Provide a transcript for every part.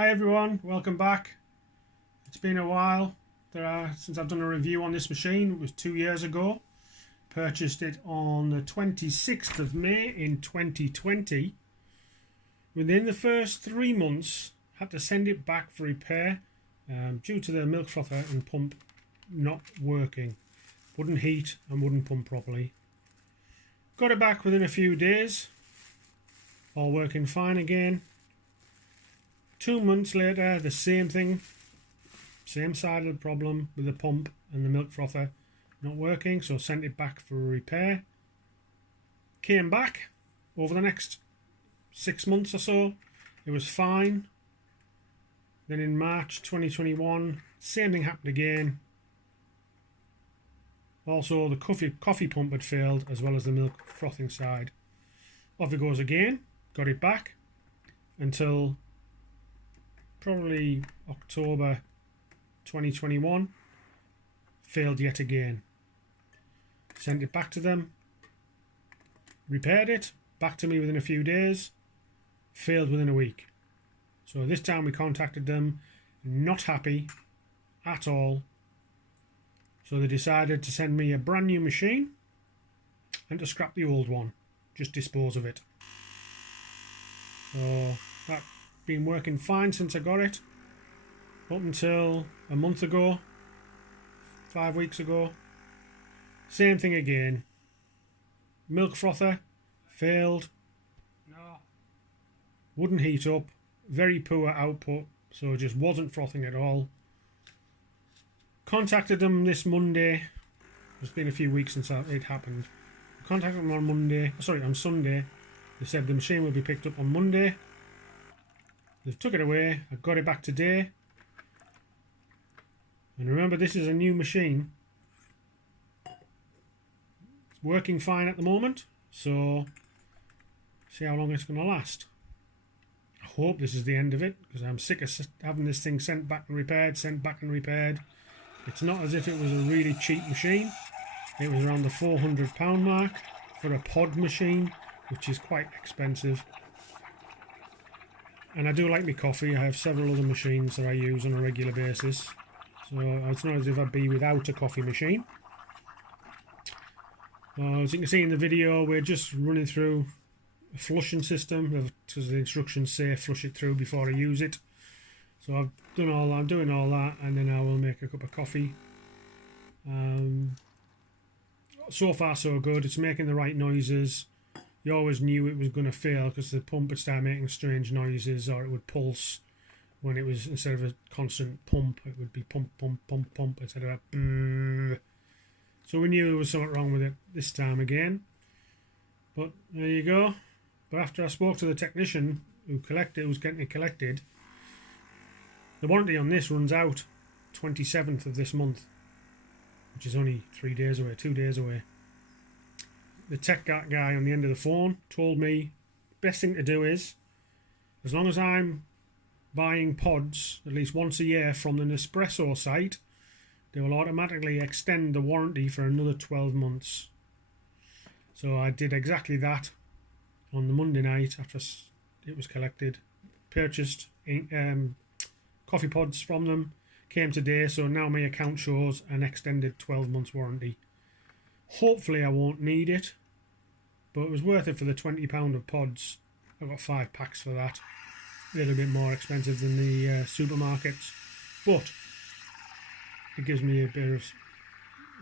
Hi everyone, welcome back. It's been a while since I've done a review on this machine. It was 2 years ago. Purchased it on the 26th of May in 2020. Within the first 3 months, had to send it back for repair due to the milk frother and pump not working. Wouldn't heat and wouldn't pump properly. Got it back within a few days. All working fine again. 2 months later, the same thing, same side of the problem with the pump and the milk frother not working, so sent it back for a repair. Came back over the next 6 months or so, it was fine. Then in March 2021, same thing happened again. Also, the coffee pump had failed, as well as the milk frothing side. Off it goes again, got it back until probably October 2021, failed yet again. Sent it back to them, repaired it, back to me within a few days, failed within a week. So this time we contacted them, not happy at all. So they decided to send me a brand new machine and to scrap the old one, just dispose of it. So that been working fine since I got it, up until a month ago, 5 weeks ago. Same thing again. Milk frother failed. No. Wouldn't heat up. Very poor output, so it just wasn't frothing at all. Contacted them this Monday. It's been a few weeks since it happened. Contacted them on Sunday. They said the machine will be picked up on Monday. They've took it away. I got it back today. And remember, this is a new machine. It's working fine at the moment. So, see how long it's going to last. I hope this is the end of it, because I'm sick of having this thing sent back and repaired, It's not as if it was a really cheap machine. It was around the £400 mark for a pod machine, which is quite expensive. And I do like my coffee. I have several other machines that I use on a regular basis. So it's not as if I'd be without a coffee machine. As you can see in the video, we're just running through a flushing system, because the instructions say flush it through before I use it. So I'm doing all that, and then I will make a cup of coffee. So far so good. It's making the right noises. You always knew it was going to fail because the pump would start making strange noises, or it would pulse when it was, instead of a constant pump, it would be pump, pump, pump, pump instead of a brrr. So we knew there was something wrong with it this time again. But there you go. But after I spoke to the technician who was getting it collected, the warranty on this runs out 27th of this month, which is only 2 days away. The tech guy on the end of the phone told me best thing to do is, as long as I'm buying pods at least once a year from the Nespresso site, they will automatically extend the warranty for another 12 months. So I did exactly that on the Monday night after it was collected. Purchased coffee pods from them. Came today, so now my account shows an extended 12 months warranty. Hopefully I won't need it, but it was worth it for the £20 of pods. I got 5 packs for that. A little bit more expensive than the supermarkets, but it gives me a bit of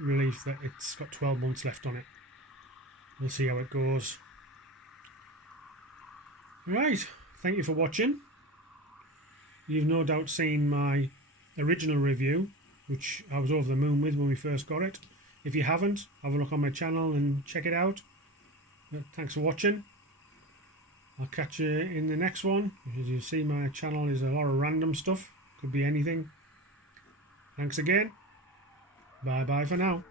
relief that it's got 12 months left on it. We'll see how it goes. Right, thank you for watching. You've no doubt seen my original review, which I was over the moon with when we first got it. If you haven't, have a look on my channel and check it out. Thanks for watching. I'll catch you in the next one. As you see, my channel is a lot of random stuff. Could be anything. Thanks again. Bye bye for now.